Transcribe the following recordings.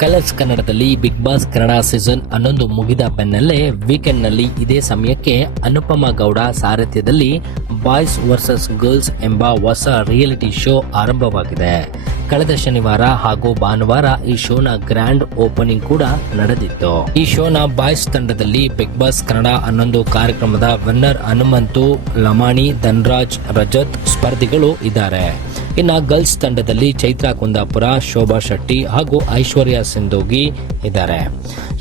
Colours ಕನ್ನಡದಲ್ಲಿ big boss Kannada season 11 ಮುಗಿದ ಬೆನ್ನಲ್ಲೇ ವೀಕೆಂಡ್ ನಲ್ಲಿ ಇದೇ ಸಮಯಕ್ಕೆ ಅನುಪಮ ಗೌಡ ಸಾರಥ್ಯದಲ್ಲಿ ಬಾಯ್ಸ್ ವರ್ಸಸ್ ಗರ್ಲ್ಸ್ ಎಂಬ ಹೊಸ ರಿಯಾಲಿಟಿ ಶೋ ಆರಂಭವಾಗಿದೆ. ಕಳೆದ ಶನಿವಾರ ಹಾಗೂ ಭಾನುವಾರ ಈ ಶೋನ ಗ್ರ್ಯಾಂಡ್ ಓಪನಿಂಗ್ ಕೂಡ ನಡೆದಿತ್ತು. ಈ ಶೋನ ಬಾಯ್ಸ್ ತಂಡದಲ್ಲಿ ಬಿಗ್ ಬಾಸ್ ಕನ್ನಡ 11 ಕಾರ್ಯಕ್ರಮದ ವಿನ್ನರ್ ಹನುಮಂತು, ಲಮಾಣಿ, ಧನ್ರಾಜ್, ರಜತ್ ಸ್ಪರ್ಧಿಗಳು ಇದ್ದಾರೆ. ಇನ್ನು ಗರ್ಲ್ಸ್ ತಂಡದಲ್ಲಿ ಚೈತ್ರ ಕುಂದಾಪುರ, ಶೋಭಾ ಶೆಟ್ಟಿ ಹಾಗೂ ಐಶ್ವರ್ಯ ಸಿಂಧೋಗಿ ಇದ್ದಾರೆ.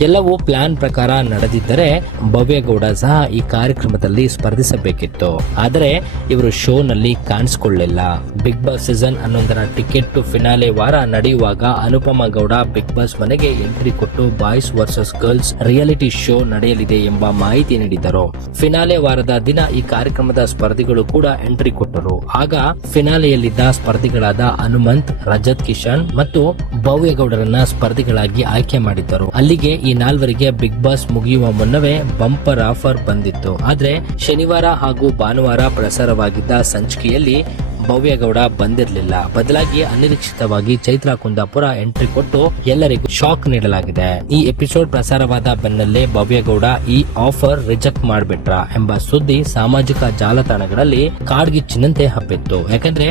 ಎಲ್ಲವೂ ಪ್ಲಾನ್ ಪ್ರಕಾರ ನಡೆದಿದ್ದರೆ ಭವ್ಯಗೌಡ ಸಹ ಈ ಕಾರ್ಯಕ್ರಮದಲ್ಲಿ ಸ್ಪರ್ಧಿಸಬೇಕಿತ್ತು. ಆದರೆ ಇವರು ಶೋನಲ್ಲಿ ಕಾಣಿಸಿಕೊಳ್ಳಲಿಲ್ಲ. ಬಿಗ್ ಬಾಸ್ ಸೀಸನ್ 11ರ ಟಿಕೆಟ್ ಟು ಫಿನಾಲೆ ವಾರ ನಡೆಯುವಾಗ ಅನುಪಮ ಗೌಡ ಬಿಗ್ ಬಾಸ್ ಮನೆಗೆ ಎಂಟ್ರಿ ಕೊಟ್ಟು boys versus girls reality show ನಡೆಯಲಿದೆ ಎಂಬ ಮಾಹಿತಿ ನೀಡಿದ್ದರು. ಫಿನಾಲೆ ವಾರದ ದಿನ ಈ ಕಾರ್ಯಕ್ರಮದ ಸ್ಪರ್ಧಿಗಳು ಕೂಡ ಎಂಟ್ರಿ ಕೊಟ್ಟರು. ಆಗ ಫಿನಾಲೆಯಲ್ಲಿದ್ದ ಸ್ಪರ್ಧಿಗಳಾದ ಹನುಮಂತ್, ರಜತ್ ಕಿಶನ್ ಮತ್ತು ಭವ್ಯಗೌಡರನ್ನ ಸ್ಪರ್ಧಿಗಳಾಗಿ ಆಯ್ಕೆ ಮಾಡಿದ್ದರು. ಅಲ್ಲಿಗೆ ಈ ನಾಲ್ವರಿಗೆ ಬಿಗ್ ಬಾಸ್ ಮುಗಿಯುವ ಮುನ್ನವೇ ಬಂಪರ್ ಆಫರ್ ಬಂದಿತ್ತು. ಆದ್ರೆ ಶನಿವಾರ ಹಾಗೂ ಭಾನುವಾರ ಪ್ರಸಾರವಾಗಿದ್ದ ಸಂಚಿಕೆಯಲ್ಲಿ ಭವ್ಯಗೌಡ ಬಂದಿರಲಿಲ್ಲ. ಬದಲಾಗಿ ಅನಿರೀಕ್ಷಿತವಾಗಿ ಚೈತ್ರ ಕುಂದಾಪುರ ಎಂಟ್ರಿ ಕೊಟ್ಟು ಎಲ್ಲರಿಗೂ ಶಾಕ್ ನೀಡಲಾಗಿದೆ. ಈ ಎಪಿಸೋಡ್ ಪ್ರಸಾರವಾದ ಬೆನ್ನಲ್ಲೇ ಭವ್ಯಗೌಡ ಈ ಆಫರ್ ರಿಜೆಕ್ಟ್ ಮಾಡಿಬಿಟ್ರ ಎಂಬ ಸುದ್ದಿ ಸಾಮಾಜಿಕ ಜಾಲತಾಣಗಳಲ್ಲಿ ಕಾಡ್ಗಿಚ್ಚಿನಂತೆ ಹಬ್ಬಿತ್ತು. ಯಾಕಂದ್ರೆ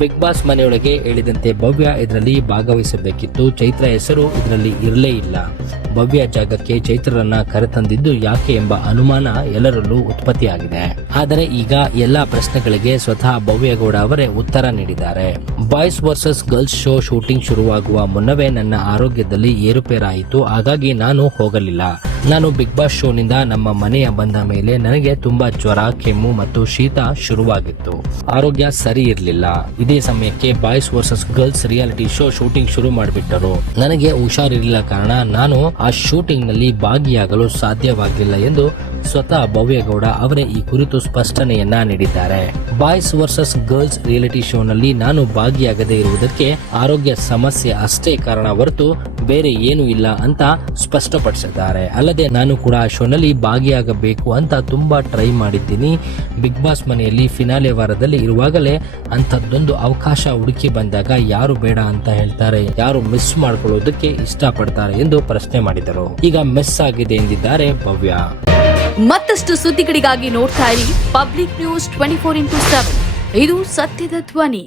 ಬಿಗ್ ಬಾಸ್ ಮನೆಯೊಳಗೆ ಹೇಳಿದಂತೆ ಭವ್ಯ ಇದರಲ್ಲಿ ಭಾಗವಹಿಸಬೇಕಿತ್ತು. ಚೈತ್ರ ಹೆಸರು ಇದರಲ್ಲಿ ಇರಲೇ ಇಲ್ಲ. ಭವ್ಯ ಜಾಗಕ್ಕೆ ಚೈತ್ರರನ್ನ ಕರೆತಂದಿದ್ದು ಯಾಕೆ ಎಂಬ ಅನುಮಾನ ಎಲ್ಲರಲ್ಲೂ ಉತ್ಪತ್ತಿಯಾಗಿದೆ. ಆದರೆ ಈಗ ಎಲ್ಲಾ ಪ್ರಶ್ನೆಗಳಿಗೆ ಸ್ವತಃ ಭವ್ಯಗೌಡ ಅವರೇ ಉತ್ತರ ನೀಡಿದ್ದಾರೆ. Boys versus girls show shooting ಶುರುವಾಗುವ ಮುನ್ನವೇ ನನ್ನ ಆರೋಗ್ಯದಲ್ಲಿ ಏರುಪೇರಾಯಿತು. ಹಾಗಾಗಿ ನಾನು ಹೋಗಲಿಲ್ಲ. ನಾನು ಬಿಗ್ ಬಾಸ್ ಶೋನಿಂದ ನಮ್ಮ ಮನೆಯ ಬಂದ ಮೇಲೆ ನನಗೆ ತುಂಬಾ ಜ್ವರ, ಕೆಮ್ಮು ಮತ್ತು ಶೀತ ಶುರುವಾಗಿತ್ತು. ಆರೋಗ್ಯ ಸರಿ ಇರಲಿಲ್ಲ. ಇದೇ ಸಮಯಕ್ಕೆ boys versus girls reality show shooting ಶುರು ಮಾಡಿಬಿಟ್ಟರು. ನನಗೆ ಹುಷಾರಿರಲಿಲ್ಲ ಕಾರಣ ನಾನು ಆ ಶೂಟಿಂಗ್ ನಲ್ಲಿ ಭಾಗಿಯಾಗಲು ಸಾಧ್ಯವಾಗಲಿಲ್ಲ ಎಂದು ಸ್ವತಃ ಭವ್ಯಗೌಡ ಅವರೇ ಈ ಕುರಿತು ಸ್ಪಷ್ಟನೆಯನ್ನ ನೀಡಿದ್ದಾರೆ. ಬಾಯ್ಸ್ ವರ್ಸಸ್ ಗರ್ಲ್ಸ್ ರಿಯಾಲಿಟಿ ಶೋನಲ್ಲಿ ನಾನು ಭಾಗಿಯಾಗದೇ ಇರುವುದಕ್ಕೆ ಆರೋಗ್ಯ ಸಮಸ್ಯೆ ಅಷ್ಟೇ ಕಾರಣ ಹೊರತು ಬೇರೆ ಏನೂ ಇಲ್ಲ ಅಂತ ಸ್ಪಷ್ಟಪಡಿಸಿದ್ದಾರೆ. ಅಲ್ಲದೆ ನಾನು ಕೂಡ ಆ ಶೋನಲ್ಲಿ ಭಾಗಿಯಾಗಬೇಕು ಅಂತ ತುಂಬಾ ಟ್ರೈ ಮಾಡಿದ್ದೀನಿ. ಬಿಗ್ ಬಾಸ್ ಮನೆಯಲ್ಲಿ ಫಿನಾಲೆ ವಾರದಲ್ಲಿ ಇರುವಾಗಲೇ ಅಂಥದ್ದೊಂದು ಅವಕಾಶ ಹುಡುಕಿ ಬಂದಾಗ ಯಾರು ಬೇಡ ಅಂತ ಹೇಳ್ತಾರೆ, ಯಾರು ಮಿಸ್ ಮಾಡ್ಕೊಳ್ಳೋದಕ್ಕೆ ಇಷ್ಟಪಡ್ತಾರೆ ಎಂದು ಪ್ರಶ್ನೆ ಮಾಡಿದರು. ಈಗ ಮಿಸ್ ಆಗಿದೆ ಎಂದಿದ್ದಾರೆ ಭವ್ಯ. ಮತ್ತಷ್ಟು ಸುದ್ದಿಗಳಿಗಾಗಿ ನೋಡ್ತಾ ಇರಿ ಪಬ್ಲಿಕ್ ನ್ಯೂಸ್ 24x7. ಇದು ಸತ್ಯದ ಧ್ವನಿ.